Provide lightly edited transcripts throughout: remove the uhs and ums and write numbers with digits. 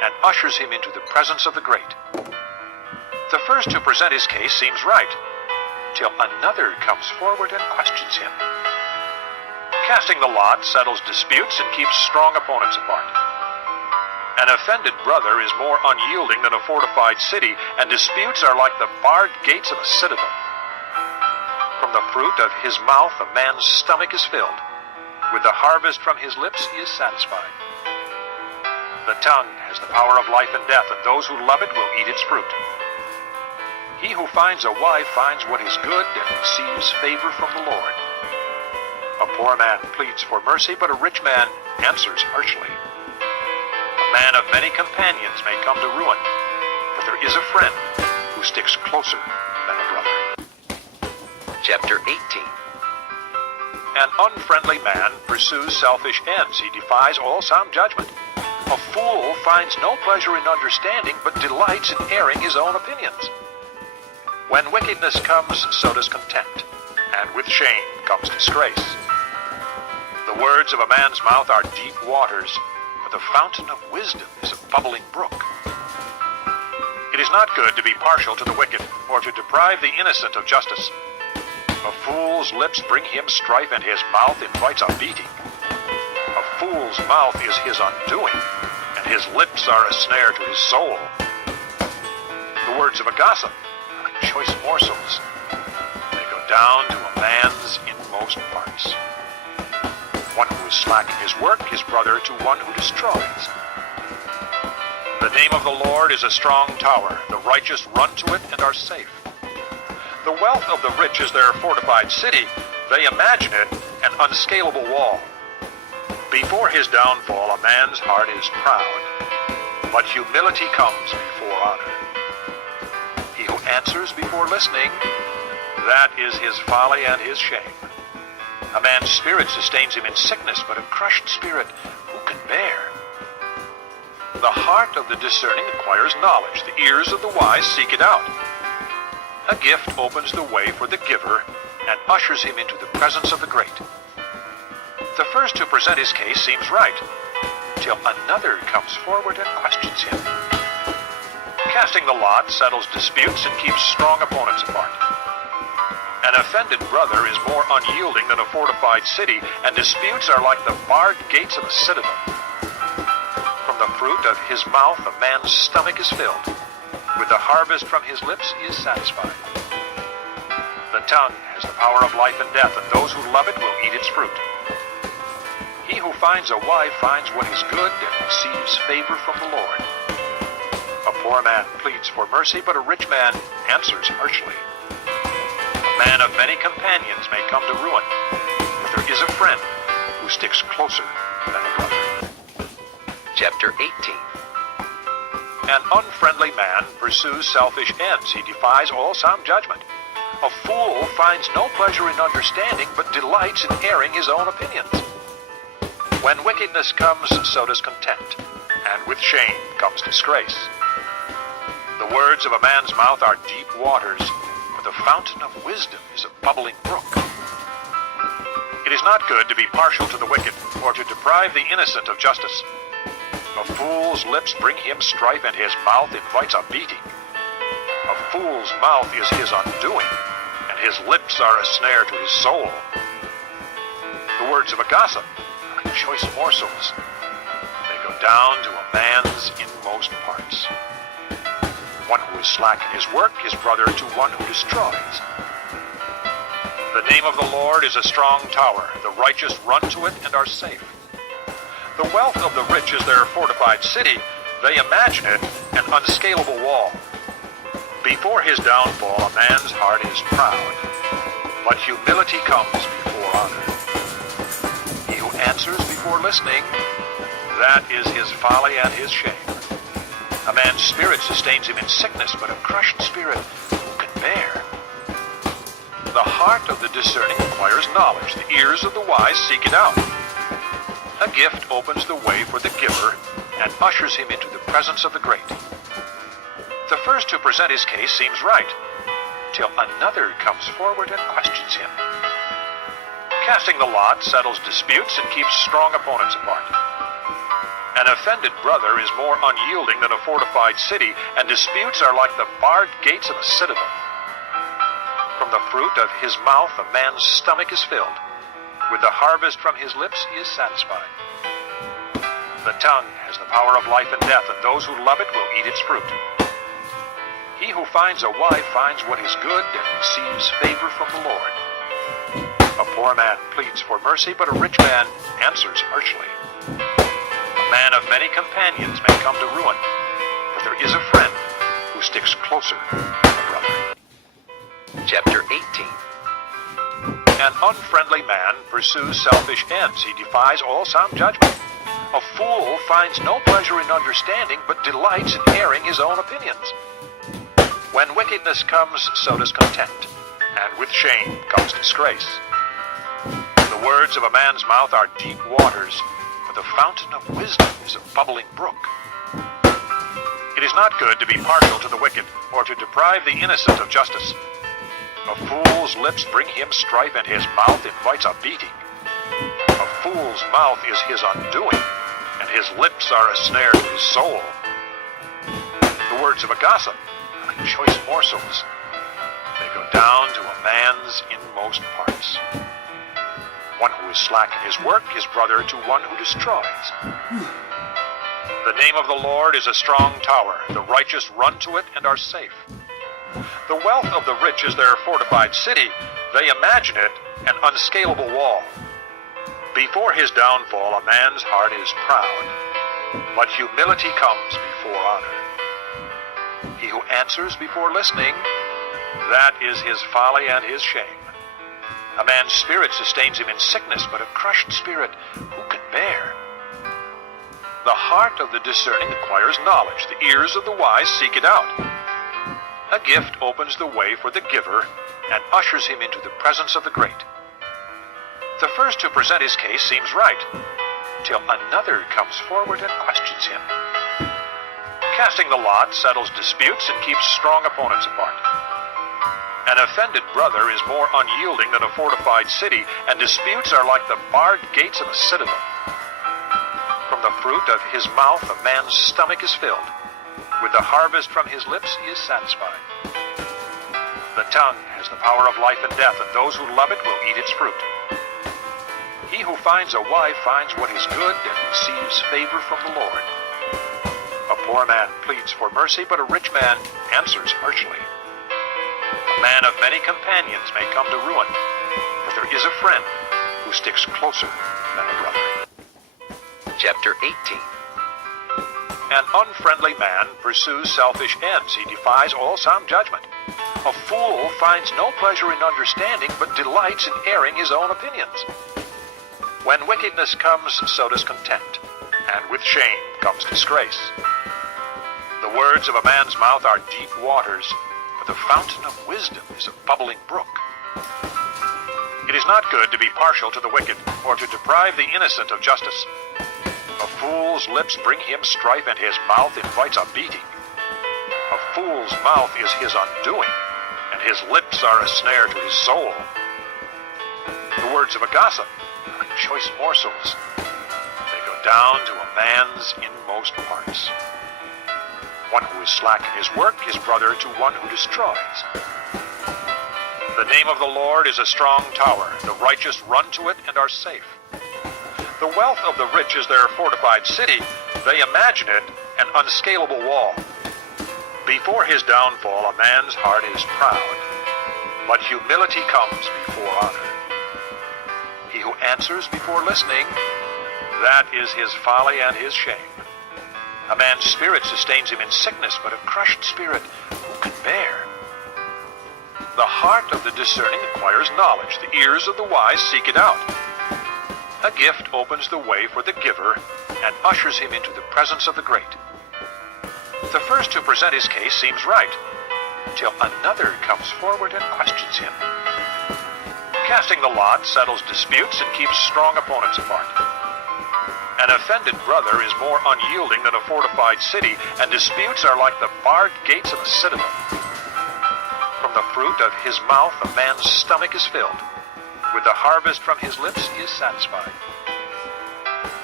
and ushers him into the presence of the great. The first to present his case seems right, till another comes forward and questions him. Casting the lot settles disputes and keeps strong opponents apart. An offended brother is more unyielding than a fortified city, and disputes are like the barred gates of a citadel. From the fruit of his mouth a man's stomach is filled. With the harvest from his lips he is satisfied. The tongue has the power of life and death, and those who love it will eat its fruit. He who finds a wife finds what is good and receives favor from the Lord. A poor man pleads for mercy, but a rich man answers harshly. A man of many companions may come to ruin, but there is a friend who sticks closer than a brother. Chapter 18. An unfriendly man pursues selfish ends. He defies all sound judgment. A fool finds no pleasure in understanding, but delights in airing his own opinions. When wickedness comes, so does contempt, and with shame comes disgrace. The words of a man's mouth are deep waters, but the fountain of wisdom is a bubbling brook. It is not good to be partial to the wicked, or to deprive the innocent of justice. A fool's lips bring him strife, and his mouth invites a beating. A fool's mouth is his undoing, and his lips are a snare to his soul. The words of a gossip are like choice morsels. They go down to a man's inmost parts. One who is slack in his work is brother to one who destroys. The name of the Lord is a strong tower. The righteous run to it and are safe. The wealth of the rich is their fortified city. They imagine it an unscalable wall. Before his downfall, a man's heart is proud, but humility comes before honor. He who answers before listening, that is his folly and his shame. A man's spirit sustains him in sickness, but a crushed spirit who can bear? The heart of the discerning acquires knowledge. The ears of the wise seek it out. A gift opens the way for the giver and ushers him into the presence of the great. The first to present his case seems right, till another comes forward and questions him. Casting the lot settles disputes and keeps strong opponents apart. An offended brother is more unyielding than a fortified city, and disputes are like the barred gates of a citadel. From the fruit of his mouth a man's stomach is filled. With the harvest from his lips he is satisfied. The tongue has the power of life and death, and those who love it will eat its fruit. He who finds a wife finds what is good and receives favor from the Lord. A poor man pleads for mercy, but a rich man answers harshly. A man of many companions may come to ruin, but there is a friend who sticks closer than a brother. Chapter 18. An unfriendly man pursues selfish ends. He defies all sound judgment. A fool finds no pleasure in understanding, but delights in airing his own opinions. When wickedness comes, so does contempt, and with shame comes disgrace. The words of a man's mouth are deep waters, but the fountain of wisdom is a bubbling brook. It is not good to be partial to the wicked, or to deprive the innocent of justice. A fool's lips bring him strife, and his mouth invites a beating. A fool's mouth is his undoing, and his lips are a snare to his soul. The words of a gossip are like choice morsels. They go down to a man's inmost parts. One who is slack in his work is brother to one who destroys. The name of the Lord is a strong tower. The righteous run to it and are safe. The wealth of the rich is their fortified city. They imagine it an unscalable wall. Before his downfall, a man's heart is proud, but humility comes before honor. He who answers before listening, that is his folly and his shame. A man's spirit sustains him in sickness, but a crushed spirit who can bear? The heart of the discerning acquires knowledge. The ears of the wise seek it out. A gift opens the way for the giver and ushers him into the presence of the great. The first to present his case seems right, till another comes forward and questions him. Casting the lot settles disputes and keeps strong opponents apart. An offended brother is more unyielding than a fortified city, and disputes are like the barred gates of a citadel. From the fruit of his mouth a man's stomach is filled. With the harvest from his lips he is satisfied. The tongue has the power of life and death, and those who love it will eat its fruit. He who finds a wife finds what is good and receives favor from the Lord. A poor man pleads for mercy, but a rich man answers harshly. A man of many companions may come to ruin, but there is a friend who sticks closer than a brother. Chapter 18. An unfriendly man pursues selfish ends. He defies all sound judgment. A fool finds no pleasure in understanding, but delights in airing his own opinions. When wickedness comes, so does contempt, and with shame comes disgrace. The words of a man's mouth are deep waters, but the fountain of wisdom is a bubbling brook. It is not good to be partial to the wicked, or to deprive the innocent of justice. A fool's lips bring him strife, and his mouth invites a beating. A fool's mouth is his undoing, and his lips are a snare to his soul. The words of a gossip are like choice morsels. They go down to a man's inmost parts. One who is slack in his work is brother to one who destroys. The name of the Lord is a strong tower. The righteous run to it and are safe. The wealth of the rich is their fortified city. They imagine it an unscalable wall. Before his downfall, a man's heart is proud, but humility comes before honor. He who answers before listening, that is his folly and his shame. A man's spirit sustains him in sickness, but a crushed spirit who can bear? The heart of the discerning acquires knowledge. The ears of the wise seek it out. A gift opens the way for the giver and ushers him into the presence of the great. The first to present his case seems right, till another comes forward and questions him. Casting the lot settles disputes and keeps strong opponents apart. An offended brother is more unyielding than a fortified city, and disputes are like the barred gates of a citadel. From the fruit of his mouth a man's stomach is filled. With the harvest from his lips he is satisfied. The tongue has the power of life and death, and those who love it will eat its fruit. He who finds a wife finds what is good and receives favor from the Lord. A poor man pleads for mercy, but a rich man answers harshly. A man of many companions may come to ruin, but there is a friend who sticks closer than a brother. Chapter 18. An unfriendly man pursues selfish ends. He defies all sound judgment. A fool finds no pleasure in understanding, but delights in airing his own opinions. When wickedness comes, so does contempt, and with shame comes disgrace. The words of a man's mouth are deep waters, but the fountain of wisdom is a bubbling brook. It is not good to be partial to the wicked, or to deprive the innocent of justice. A fool's lips bring him strife, and his mouth invites a beating. A fool's mouth is his undoing, and his lips are a snare to his soul. The words of a gossip are like choice morsels. They go down to a man's inmost parts. One who is slack in his work is brother to one who destroys. The name of the Lord is a strong tower. The righteous run to it and are safe. The wealth of the rich is their fortified city. They imagine it an unscalable wall. Before his downfall, a man's heart is proud, but humility comes before honor. He who answers before listening, that is his folly and his shame. A man's spirit sustains him in sickness, but a crushed spirit who can bear? The heart of the discerning acquires knowledge. The ears of the wise seek it out. A gift opens the way for the giver and ushers him into the presence of the great. The first to present his case seems right, till another comes forward and questions him. Casting the lot settles disputes and keeps strong opponents apart. An offended brother is more unyielding than a fortified city, and disputes are like the barred gates of a citadel. From the fruit of his mouth a man's stomach is filled. With the harvest from his lips he is satisfied.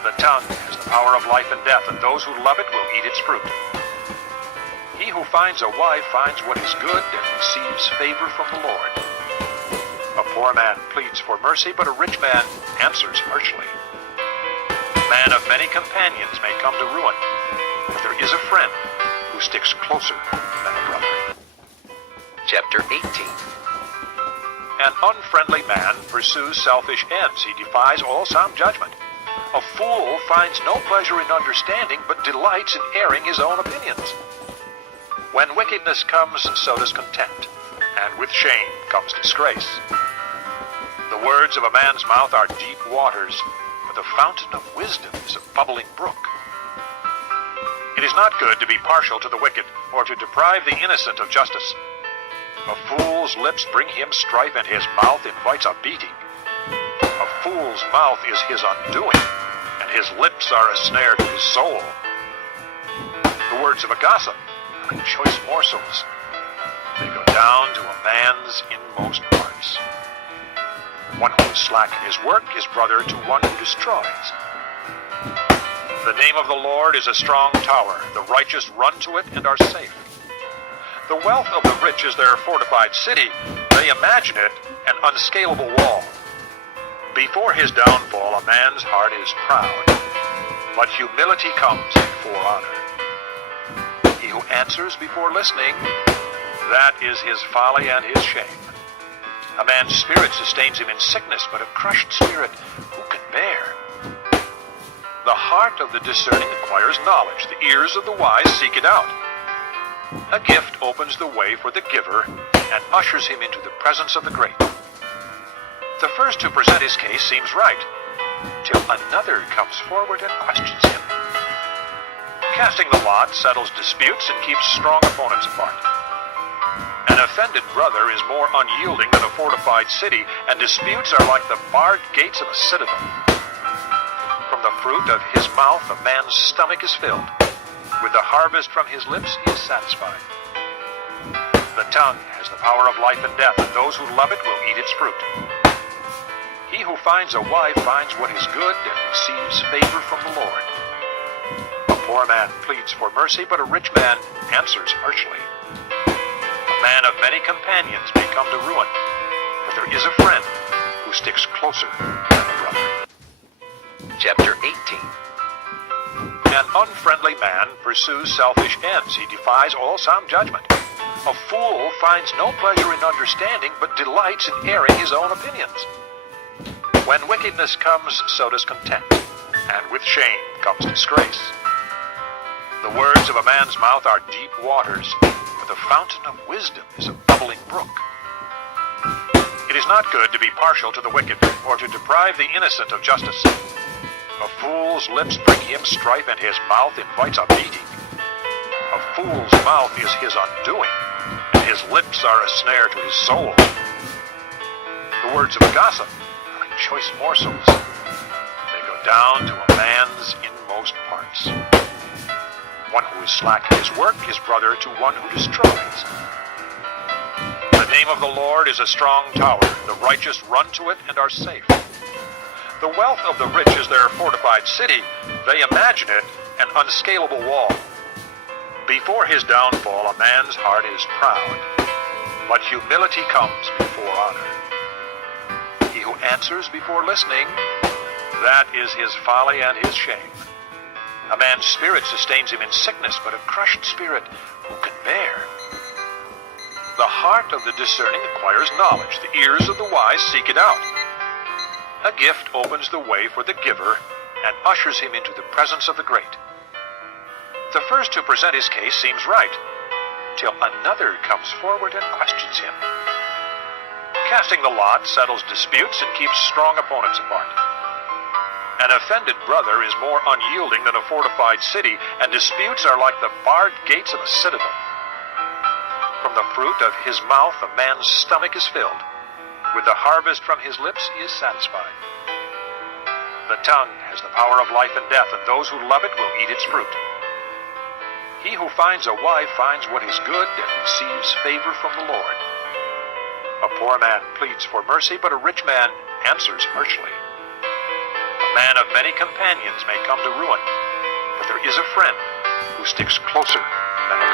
The tongue has the power of life and death, and those who love it will eat its fruit. He who finds a wife finds what is good and receives favor from the Lord. A poor man pleads for mercy, but a rich man answers harshly. A man of many companions may come to ruin, but there is a friend who sticks closer than a brother. Chapter 18. An unfriendly man pursues selfish ends. He defies all sound judgment. A fool finds no pleasure in understanding, but delights in airing his own opinions. When wickedness comes, so does contempt, and with shame comes disgrace. The words of a man's mouth are deep waters, but the fountain of wisdom is a bubbling brook. It is not good to be partial to the wicked, or to deprive the innocent of justice. A fool's lips bring him strife, and his mouth invites a beating. A fool's mouth is his undoing, and his lips are a snare to his soul. The words of a gossip are like choice morsels. They go down to a man's inmost parts. One who is slack in his work is brother to one who destroys. The name of the Lord is a strong tower. The righteous run to it and are safe. The wealth of the rich is their fortified city. They imagine it an unscalable wall. Before his downfall, a man's heart is proud, but humility comes before honor. He who answers before listening, that is his folly and his shame. A man's spirit sustains him in sickness, but a crushed spirit who can bear? The heart of the discerning acquires knowledge. The ears of the wise seek it out. A gift opens the way for the giver and ushers him into the presence of the great. The first to present his case seems right, till another comes forward and questions him. Casting the lot settles disputes and keeps strong opponents apart. An offended brother is more unyielding than a fortified city, and disputes are like the barred gates of a citadel. From the fruit of his mouth a man's stomach is filled. With the harvest from his lips he is satisfied. The tongue has the power of life and death, and those who love it will eat its fruit. He who finds a wife finds what is good and receives favor from the Lord. A poor man pleads for mercy, but a rich man answers harshly. A man of many companions may come to ruin, but there is a friend who sticks closer than a brother. Chapter 18. An unfriendly man pursues selfish ends. He defies all sound judgment. A fool finds no pleasure in understanding, but delights in airing his own opinions. When wickedness comes, so does contempt, and with shame comes disgrace. The words of a man's mouth are deep waters, but the fountain of wisdom is a bubbling brook. It is not good to be partial to the wicked, or to deprive the innocent of justice. A fool's lips bring him strife, and his mouth invites a beating. A fool's mouth is his undoing, and his lips are a snare to his soul. The words of a gossip are like choice morsels. They go down to a man's inmost parts. One who is slack in his work is brother to one who destroys. The name of the Lord is a strong tower. The righteous run to it and are safe. The wealth of the rich is their fortified city. They imagine it an unscalable wall. Before his downfall, a man's heart is proud, but humility comes before honor. He who answers before listening, that is his folly and his shame. A man's spirit sustains him in sickness, but a crushed spirit who can bear? The heart of the discerning acquires knowledge. The ears of the wise seek it out. A gift opens the way for the giver and ushers him into the presence of the great. The first to present his case seems right, till another comes forward and questions him. Casting the lot settles disputes and keeps strong opponents apart. An offended brother is more unyielding than a fortified city, and disputes are like the barred gates of a citadel. From the fruit of his mouth a man's stomach is filled. With the harvest from his lips he is satisfied. The tongue has the power of life and death, and those who love it will eat its fruit. He who finds a wife finds what is good and receives favor from the Lord. A poor man pleads for mercy, but a rich man answers harshly. A man of many companions may come to ruin, but there is a friend who sticks closer